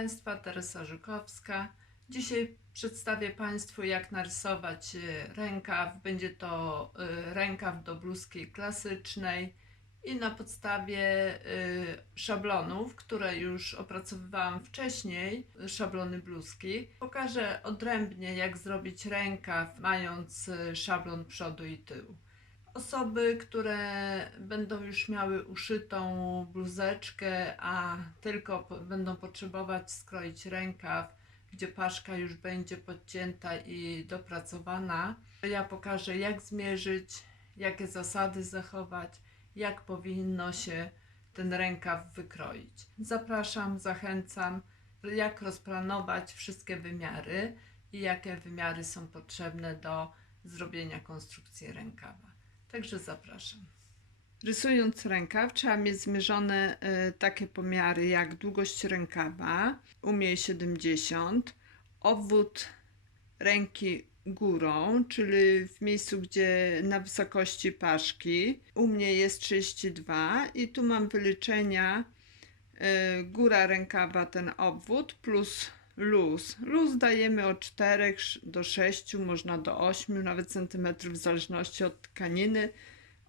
Państwa, Teresa Żukowska. Dzisiaj przedstawię Państwu, jak narysować e, rękaw. Będzie to e, rękaw do bluzki klasycznej i na podstawie e, szablonów, które już opracowywałam wcześniej, szablony bluzki, pokażę odrębnie, jak zrobić rękaw, mając szablon przodu i tyłu. Osoby, które będą już miały uszytą bluzeczkę, a tylko będą potrzebować skroić rękaw, gdzie paszka już będzie podcięta i dopracowana, ja pokażę jak zmierzyć, jakie zasady zachować, jak powinno się ten rękaw wykroić. Zapraszam, zachęcam, jak rozplanować wszystkie wymiary i jakie wymiary są potrzebne do zrobienia konstrukcji rękawa. Także zapraszam. Rysując rękaw, trzeba mieć zmierzone e, takie pomiary jak długość rękawa, u mnie 70, obwód ręki górą, czyli w miejscu, gdzie na wysokości paszki, u mnie jest 32 i tu mam wyliczenia e, góra rękawa, ten obwód plus luz. Luz dajemy od 4 do 6, można do 8 nawet centymetrów, w zależności od tkaniny,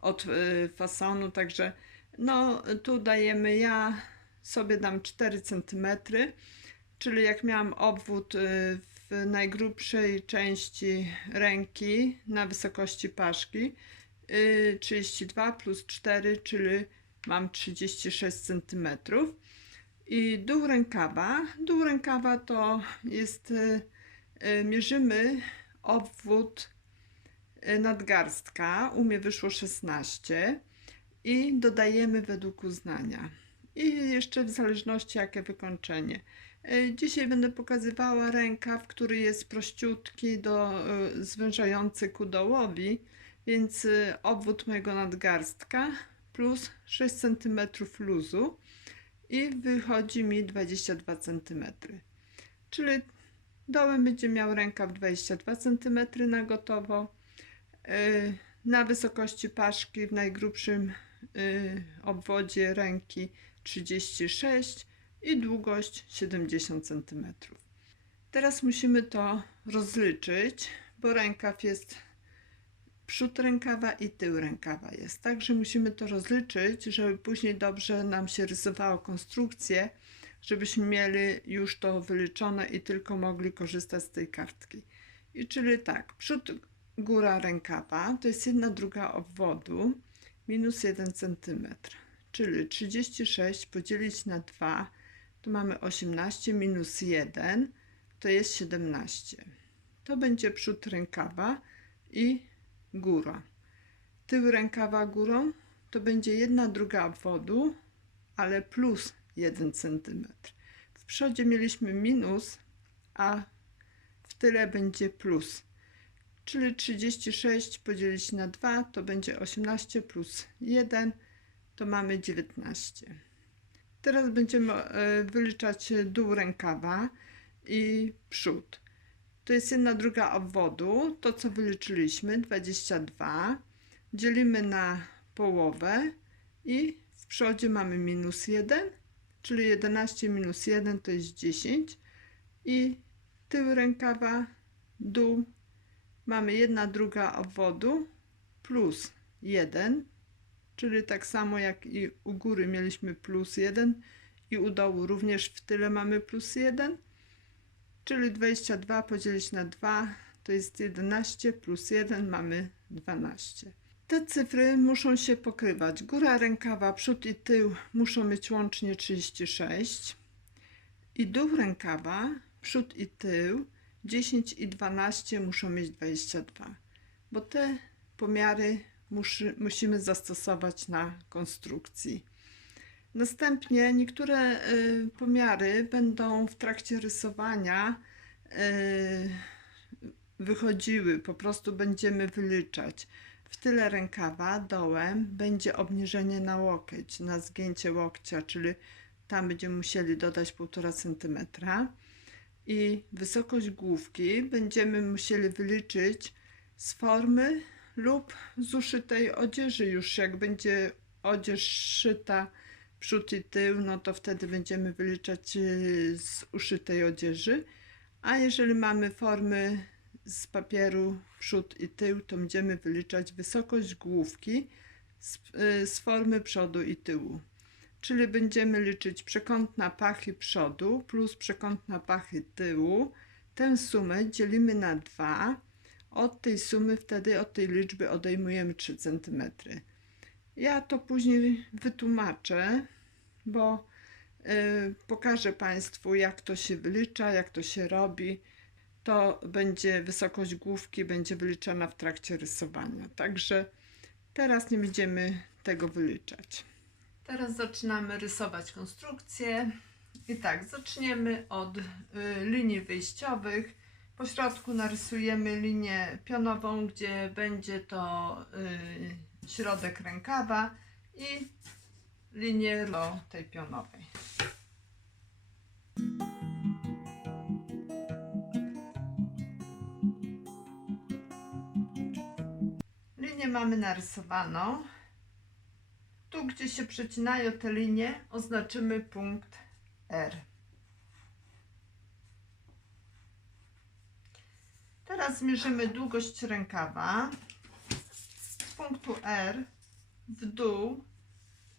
od y, fasonu, także no tu dajemy, ja sobie dam 4 centymetry, czyli jak miałam obwód y, w najgrubszej części ręki na wysokości paszki, y, 32 plus 4, czyli mam 36 centymetrów. I dół rękawa. Dół rękawa to jest, y, y, mierzymy obwód y, nadgarstka. U mnie wyszło 16 i dodajemy według uznania. I jeszcze w zależności jakie wykończenie. Dzisiaj będę pokazywała rękaw, który jest prościutki, do, zwężający ku dołowi, więc obwód mojego nadgarstka plus 6 cm luzu i wychodzi mi 22 cm. Czyli dołem będzie miał rękaw 22 cm na gotowo. Yy, Na wysokości paszki w najgrubszym yy, obwodzie ręki 36 i długość 70 cm. Teraz musimy to rozliczyć, bo rękaw jest przód rękawa i tył rękawa jest. Także musimy to rozliczyć, żeby później dobrze nam się rysowało konstrukcję, żebyśmy mieli już to wyliczone i tylko mogli korzystać z tej kartki. I czyli tak, przód góra rękawa to jest jedna druga obwodu minus 1 cm, czyli 36 podzielić na 2 to mamy 18 minus 1 to jest 17. To będzie przód rękawa i góra. Tył rękawa górą to będzie jedna druga obwodu, ale plus 1 cm. W przodzie mieliśmy minus, a w tyle będzie plus. Czyli 36 podzielić na 2 to będzie 18 plus 1 to mamy 19. Teraz będziemy e, wyliczać dół rękawa i przód. To jest jedna druga obwodu, to co wyliczyliśmy, 22. Dzielimy na połowę i w przodzie mamy minus 1, czyli 11 minus 1 to jest 10. I tył rękawa, dół, mamy jedna druga obwodu plus 1, czyli tak samo jak i u góry mieliśmy plus 1 i u dołu również w tyle mamy plus 1 czyli 22 podzielić na 2 to jest 11 plus 1 mamy 12. Te cyfry muszą się pokrywać. Góra rękawa, przód i tył muszą mieć łącznie 36 i dół rękawa, przód i tył 10 i 12 muszą mieć 22, bo te pomiary musimy zastosować na konstrukcji. Następnie niektóre y, pomiary będą w trakcie rysowania y, wychodziły, po prostu będziemy wyliczać. W tyle rękawa dołem będzie obniżenie na łokieć, na zgięcie łokcia, czyli tam będziemy musieli dodać 1,5 cm. I wysokość główki będziemy musieli wyliczyć z formy lub z uszytej odzieży. Już jak będzie odzież szyta przód i tył, no to wtedy będziemy wyliczać y, z uszytej odzieży. A jeżeli mamy formy z papieru przód i tył, to będziemy wyliczać wysokość główki z, y, z formy przodu i tyłu. Czyli będziemy liczyć przekątna pachy przodu plus przekątna pachy tyłu. Tę sumę dzielimy na 2. Od tej sumy wtedy od tej liczby odejmujemy 3 cm. Ja to później wytłumaczę, bo y, pokażę Państwu, jak to się wylicza, jak to się robi. To będzie wysokość główki, będzie wyliczana w trakcie rysowania. Także teraz nie będziemy tego wyliczać. Teraz zaczynamy rysować konstrukcję. I tak, zaczniemy od y, linii wyjściowych. Po środku narysujemy linię pionową, gdzie będzie to y, środek rękawa i linię do tej pionowej. Linię mamy narysowaną. Tu, gdzie się przecinają te linie, oznaczymy punkt R. Teraz zmierzymy długość rękawa. Punktu R w dół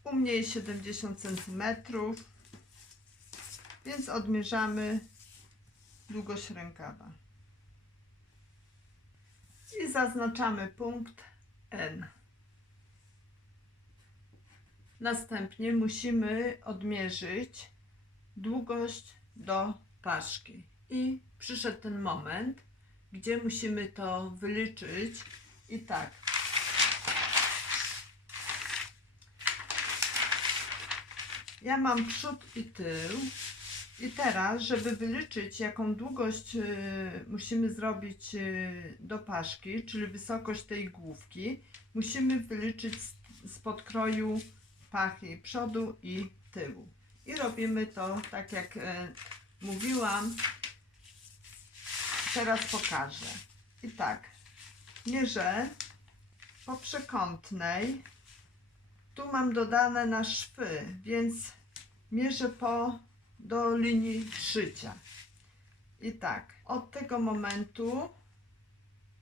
u mnie jest 70 cm, więc odmierzamy długość rękawa. I zaznaczamy punkt N. Następnie musimy odmierzyć długość do paszki. I przyszedł ten moment, gdzie musimy to wyliczyć. I tak. Ja mam przód i tył. I teraz, żeby wyliczyć, jaką długość y, musimy zrobić y, do paszki, czyli wysokość tej główki, musimy wyliczyć z, podkroju pachy przodu i tyłu. I robimy to tak jak e, mówiłam. Teraz pokażę. I tak, mierzę po przekątnej. Tu mam dodane na szwy, więc mierzę po do linii szycia. I tak, od tego momentu,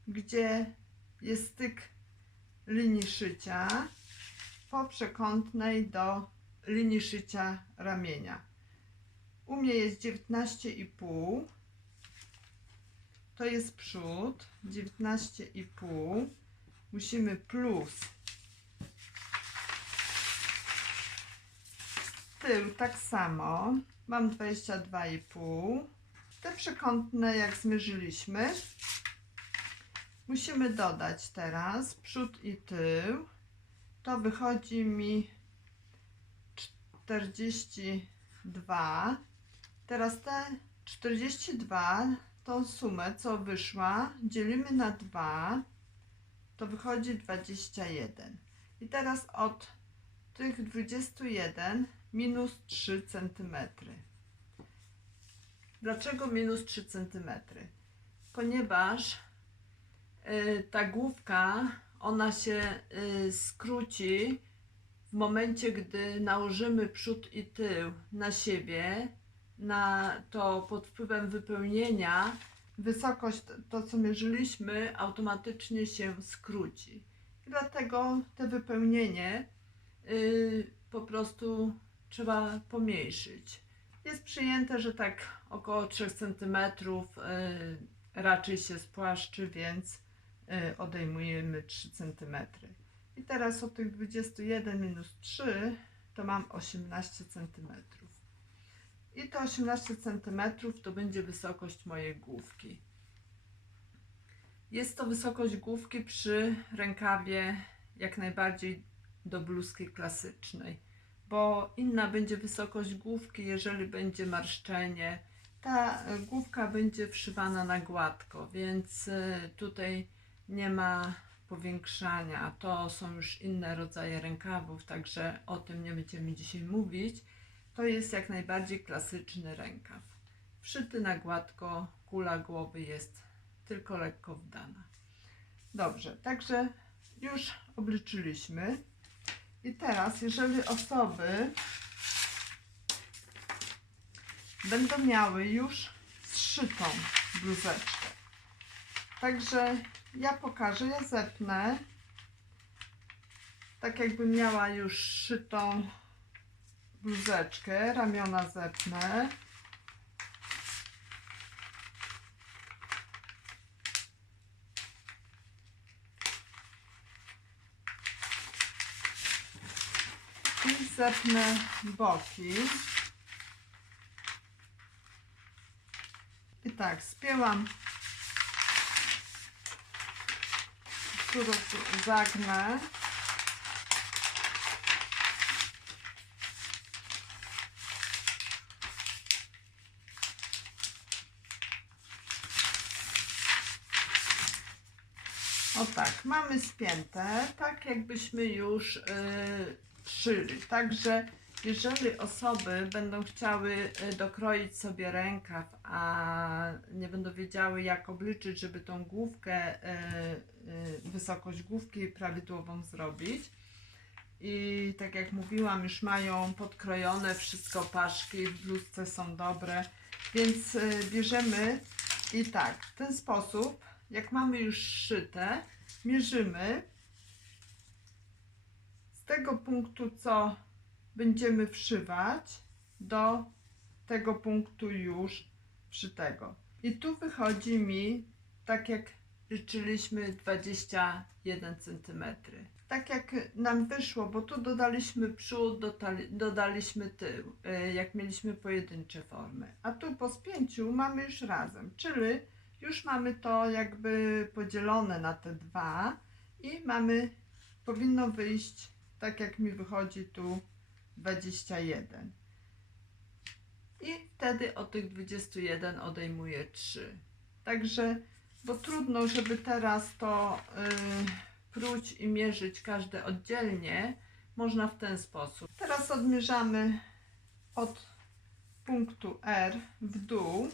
gdzie jest styk linii szycia, po przekątnej do linii szycia ramienia. U mnie jest 19,5. To jest przód. 19,5. Musimy plus. Tył tak samo. Mam 22,5. Te przekątne jak zmierzyliśmy. Musimy dodać teraz przód i tył. To wychodzi mi 42. Teraz te 42, tą sumę, co wyszła, dzielimy na 2, to wychodzi 21. I teraz od tych 21 minus 3 cm. Dlaczego minus 3 cm? Ponieważ y, ta główka, ona się y, skróci w momencie, gdy nałożymy przód i tył na siebie, na to pod wpływem wypełnienia, wysokość, to co mierzyliśmy, automatycznie się skróci. Dlatego te wypełnienie yy, po prostu trzeba pomniejszyć. Jest przyjęte, że tak około 3 cm yy, raczej się spłaszczy, więc yy, odejmujemy 3 cm. I teraz od tych 21 minus 3 to mam 18 cm. I to 18 cm to będzie wysokość mojej główki. Jest to wysokość główki przy rękawie jak najbardziej do bluzki klasycznej, bo inna będzie wysokość główki, jeżeli będzie marszczenie. Ta główka będzie wszywana na gładko, więc y, tutaj nie ma powiększania. To są już inne rodzaje rękawów, także o tym nie będziemy dzisiaj mówić. To jest jak najbardziej klasyczny rękaw. Wszyty na gładko, kula głowy jest tylko lekko wdana. Dobrze, także już obliczyliśmy. I teraz, jeżeli osoby będą miały już zszytą bluzeczkę, także ja pokażę, ja zepnę, tak jakbym miała już szytą bluzeczkę, ramiona zepnę, Zepnę boki. I tak, spięłam roz- zagnę. O tak, mamy spięte, tak jakbyśmy już yy, szyli. Także jeżeli osoby będą chciały y, dokroić sobie rękaw, a nie będą wiedziały jak obliczyć, żeby tą główkę, y, y, wysokość główki prawidłową zrobić. I tak jak mówiłam, już mają podkrojone wszystko, paszki w bluzce są dobre, więc bierzemy i tak, w ten sposób, jak mamy już szyte, mierzymy tego punktu, co będziemy wszywać do tego punktu już wszytego. I tu wychodzi mi, tak jak liczyliśmy, 21 cm. Tak jak nam wyszło, bo tu dodaliśmy przód, dodali, dodaliśmy tył, y, jak mieliśmy pojedyncze formy. A tu po spięciu mamy już razem, czyli już mamy to jakby podzielone na te dwa i mamy, powinno wyjść tak jak mi wychodzi tu 21. I wtedy od tych 21 odejmuję 3. Także, bo trudno, żeby teraz to yy, próć i mierzyć każde oddzielnie, można w ten sposób. Teraz odmierzamy od punktu R w dół.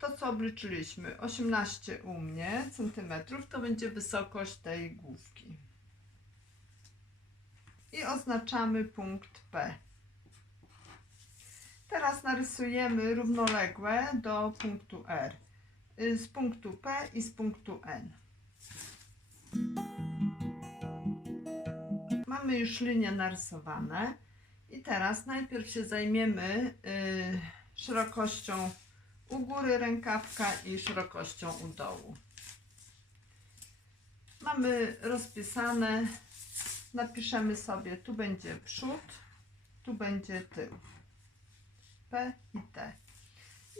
To co obliczyliśmy, 18 u mnie centymetrów, to będzie wysokość tej główki i oznaczamy punkt P. Teraz narysujemy równoległe do punktu R. Y, Z punktu P i z punktu N. Mamy już linie narysowane i teraz najpierw się zajmiemy y, szerokością u góry rękawka i szerokością u dołu. Mamy rozpisane napiszemy sobie, tu będzie przód, tu będzie tył. P i T.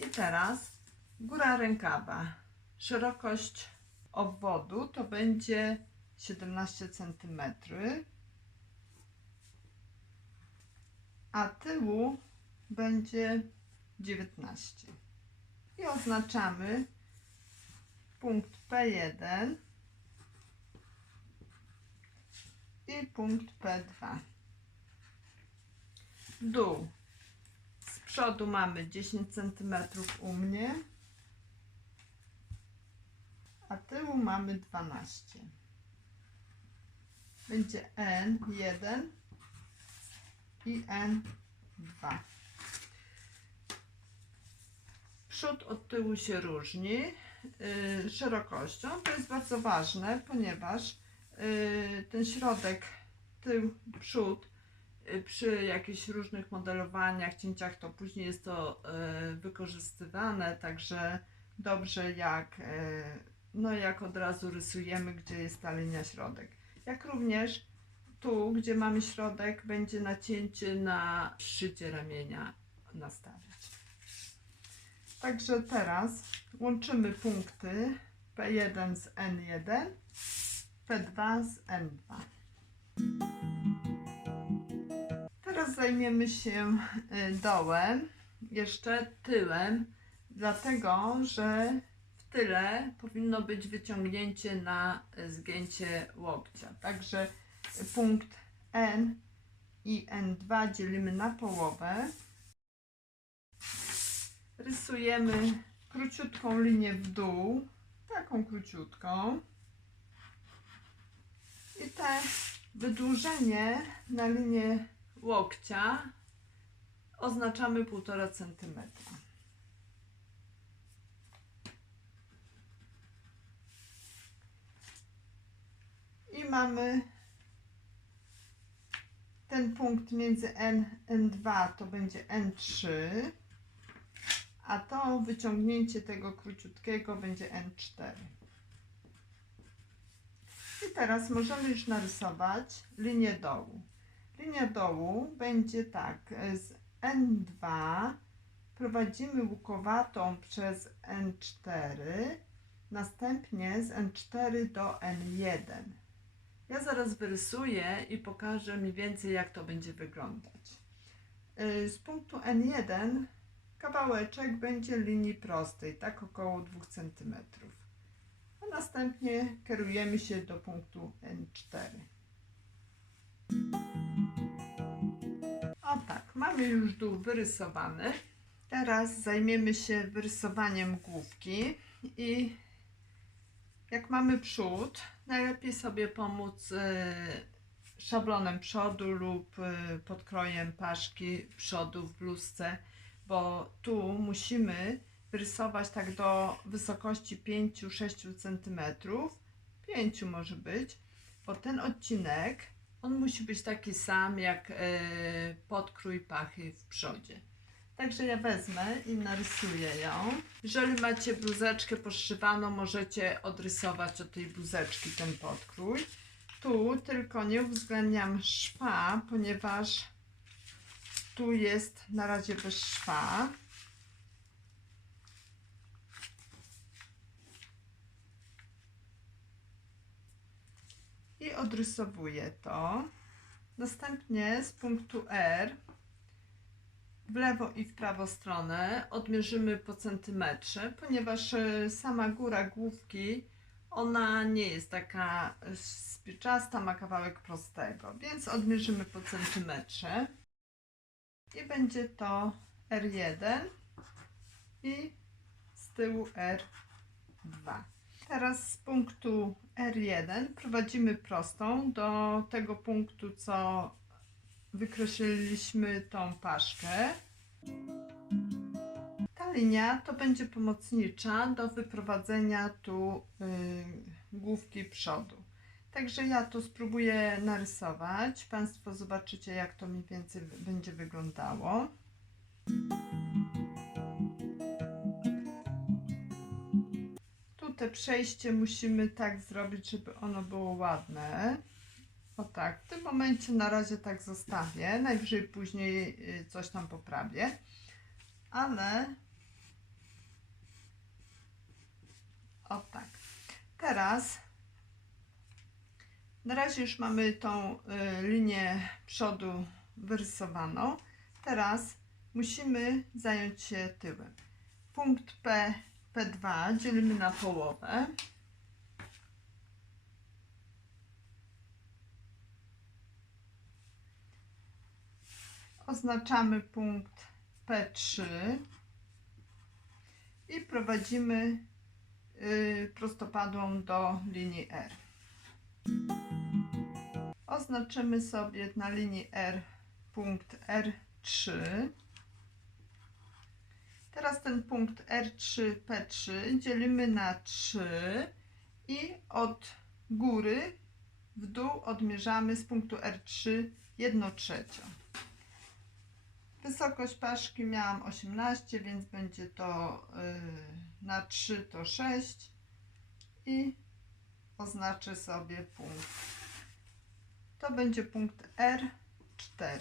I teraz góra rękawa. Szerokość obwodu to będzie 17 cm, a tyłu będzie 19. I oznaczamy punkt P1 i punkt P2. Dół. Z przodu mamy 10 cm u mnie, a tyłu mamy 12. Będzie N1 i N2. Przód od tyłu się różni yy, szerokością. To jest bardzo ważne, ponieważ ten środek, tył, przód y, przy jakichś różnych modelowaniach, cięciach to później jest to y, wykorzystywane, także dobrze jak, y, no jak od razu rysujemy, gdzie jest ta linia środek. Jak również tu, gdzie mamy środek, będzie nacięcie na szycie ramienia nastawiać. Także teraz łączymy punkty P1 z N1 P2 z N2. Teraz zajmiemy się y, dołem, jeszcze tyłem, dlatego że w tyle powinno być wyciągnięcie na y, zgięcie łokcia. Także punkt N i N2 dzielimy na połowę. Rysujemy króciutką linię w dół, taką króciutką. I te wydłużenie na linię łokcia oznaczamy 1,5 cm. I mamy ten punkt między N, N2 to będzie N3, a to wyciągnięcie tego króciutkiego będzie N4. Teraz możemy już narysować linię dołu. Linia dołu będzie tak, z N2 prowadzimy łukowatą przez N4, następnie z N4 do N1. Ja zaraz wyrysuję i pokażę mniej więcej jak to będzie wyglądać. Y, Z punktu N1 kawałeczek będzie linii prostej, tak około 2 cm. Następnie kierujemy się do punktu N4. O tak, mamy już dół wyrysowany. Teraz zajmiemy się wyrysowaniem główki i jak mamy przód, najlepiej sobie pomóc e, szablonem przodu lub e, podkrojem paszki przodu w bluzce, bo tu musimy wyrysować tak do wysokości 5-6 cm, 5 może być, bo ten odcinek on musi być taki sam jak e, podkrój pachy w przodzie. Także ja wezmę i narysuję ją. Jeżeli macie bluzeczkę poszywaną, możecie odrysować od tej bluzeczki ten podkrój. Tu tylko nie uwzględniam szwa, ponieważ tu jest na razie bez szwa. I odrysowuję to. Następnie z punktu R w lewo i w prawo stronę odmierzymy po centymetrze, ponieważ e, sama góra główki ona nie jest taka e, spiczasta, ma kawałek prostego, więc odmierzymy po centymetrze i będzie to R1 i z tyłu R2. Teraz z punktu R1 prowadzimy prostą do tego punktu, co wykreśliliśmy tą paszkę. Ta linia to będzie pomocnicza do wyprowadzenia tu y, główki przodu. Także ja to spróbuję narysować. Państwo zobaczycie, jak to mniej więcej będzie wyglądało. Te przejście musimy tak zrobić, żeby ono było ładne. O tak, w tym momencie na razie tak zostawię. Najwyżej później y, coś tam poprawię. Ale o tak. Teraz na razie już mamy tą y, linię przodu wyrysowaną. Teraz musimy zająć się tyłem. Punkt P, P2 dzielimy na połowę. Oznaczamy punkt P3 i prowadzimy y, prostopadłą do linii R. Oznaczymy sobie na linii R punkt R3. Teraz ten punkt R3, P3 dzielimy na 3 i od góry w dół odmierzamy z punktu R3 1 trzecią. Wysokość paszki miałam 18, więc będzie to y, na 3 to 6 i oznaczę sobie punkt. To będzie punkt R4.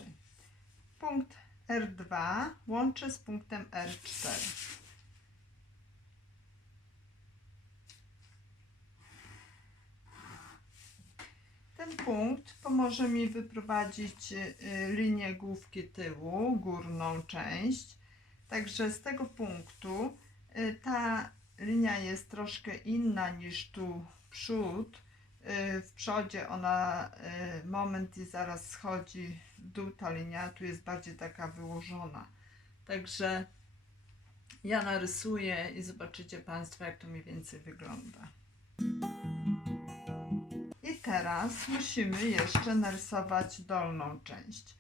Punkt R2 łączę z punktem R4. Ten punkt pomoże mi wyprowadzić y, linię główki tyłu, górną część. Także z tego punktu y, ta linia jest troszkę inna niż tu przód. Y, W przodzie ona moment i zaraz schodzi dół ta linia, tu jest bardziej taka wyłożona. Także ja narysuję i zobaczycie Państwo, jak to mniej więcej wygląda. I teraz musimy jeszcze narysować dolną część.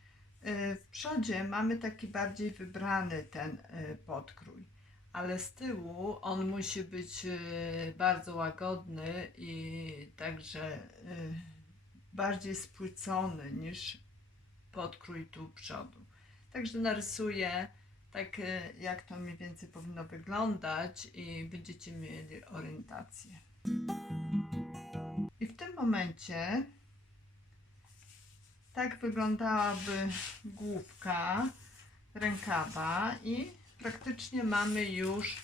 Y, W przodzie mamy taki bardziej wybrany ten y, podkrój, ale z tyłu on musi być y, bardzo łagodny i także bardziej spłycony niż podkrój tu przodu. Także narysuję tak, e, jak to mniej więcej powinno wyglądać i będziecie mieli orientację. I w tym momencie tak wyglądałaby główka rękawa i praktycznie mamy już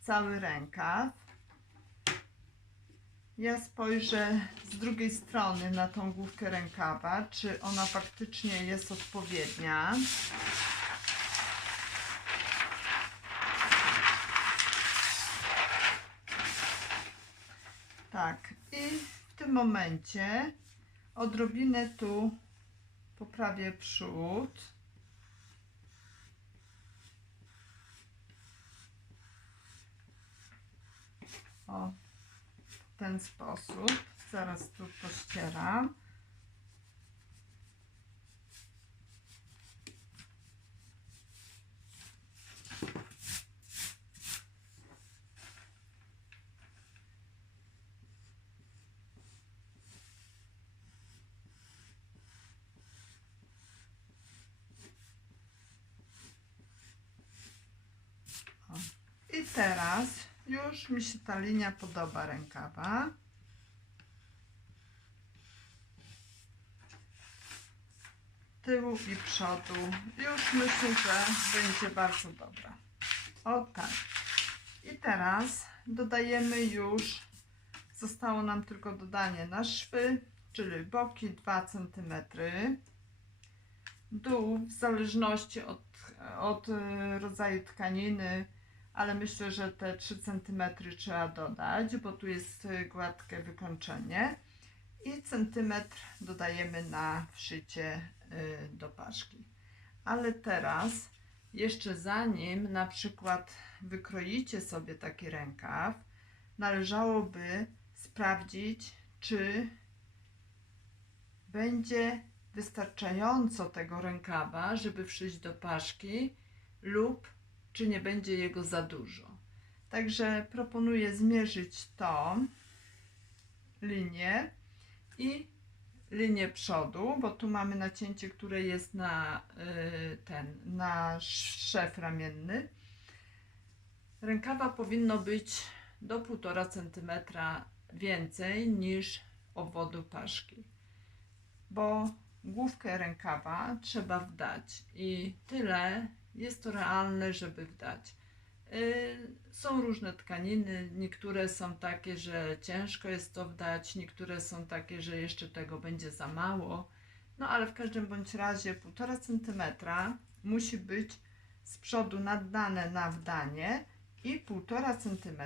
cały rękaw. Ja spojrzę z drugiej strony na tą główkę rękawa, czy ona faktycznie jest odpowiednia. Tak, i w tym momencie odrobinę tu poprawię przód. O, ten sposób. Zaraz tu pościeram. Teraz już mi się ta linia podoba rękawa. Tyłu i przodu. Już myślę, że będzie bardzo dobra. O tak. I teraz dodajemy już, zostało nam tylko dodanie na szwy, czyli boki 2 cm. Dół w zależności od, od rodzaju tkaniny ale myślę, że te 3 cm trzeba dodać, bo tu jest y, gładkie wykończenie i centymetr dodajemy na wszycie y, do paszki. Ale teraz, jeszcze zanim na przykład wykroicie sobie taki rękaw, należałoby sprawdzić, czy będzie wystarczająco tego rękawa, żeby wszyć do paszki lub czy nie będzie jego za dużo. Także proponuję zmierzyć tą linię i linię przodu, bo tu mamy nacięcie, które jest na y, ten, na szef ramienny. Rękawa powinno być do 1,5 cm więcej niż obwodu paszki, bo główkę rękawa trzeba wdać i tyle jest to realne, żeby wdać. Yy, Są różne tkaniny, niektóre są takie, że ciężko jest to wdać, niektóre są takie, że jeszcze tego będzie za mało. No ale w każdym bądź razie 1,5 cm musi być z przodu naddane na wdanie i 1,5 cm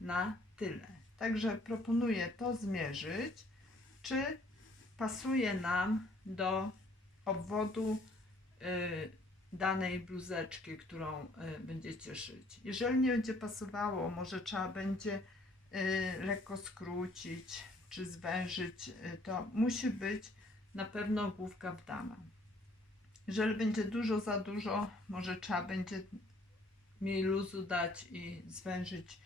na tyle. Także proponuję to zmierzyć, czy pasuje nam do obwodu yy, danej bluzeczki, którą y, będziecie szyć. Jeżeli nie będzie pasowało, może trzeba będzie y, lekko skrócić czy zwężyć, y, to musi być na pewno główka w dama. Jeżeli będzie dużo za dużo, może trzeba będzie mniej luzu dać i zwężyć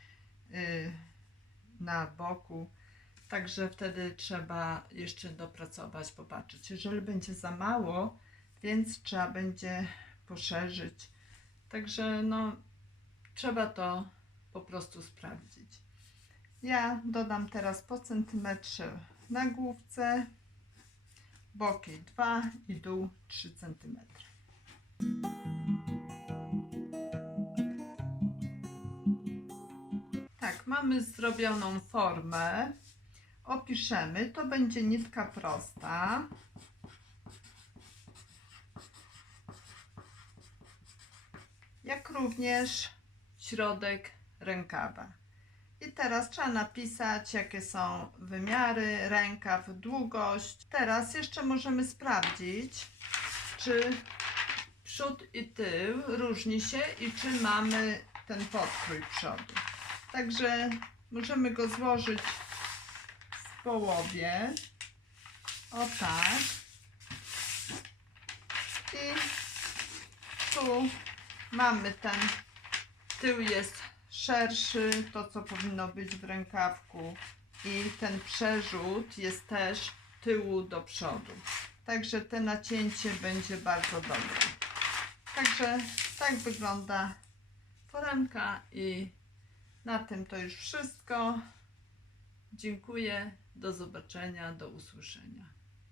na boku. Także wtedy trzeba jeszcze dopracować, popatrzeć. Jeżeli będzie za mało, więc trzeba będzie poszerzyć. Także no, trzeba to po prostu sprawdzić. Ja dodam teraz po centymetrze na główce, boki 2 i dół 3 cm. Tak, mamy zrobioną formę. Opiszemy, to będzie nitka prosta. Jak również środek rękawa. I teraz trzeba napisać, jakie są wymiary, rękaw, długość. Teraz jeszcze możemy sprawdzić, czy przód i tył różni się i czy mamy ten podkrój przodu. Także możemy go złożyć w połowie. O tak. I tu mamy ten tył jest szerszy, to co powinno być w rękawku i ten przerzut jest też tyłu do przodu. Także te nacięcie będzie bardzo dobre. Także tak wygląda foremka i na tym to już wszystko. Dziękuję. Do zobaczenia, do usłyszenia.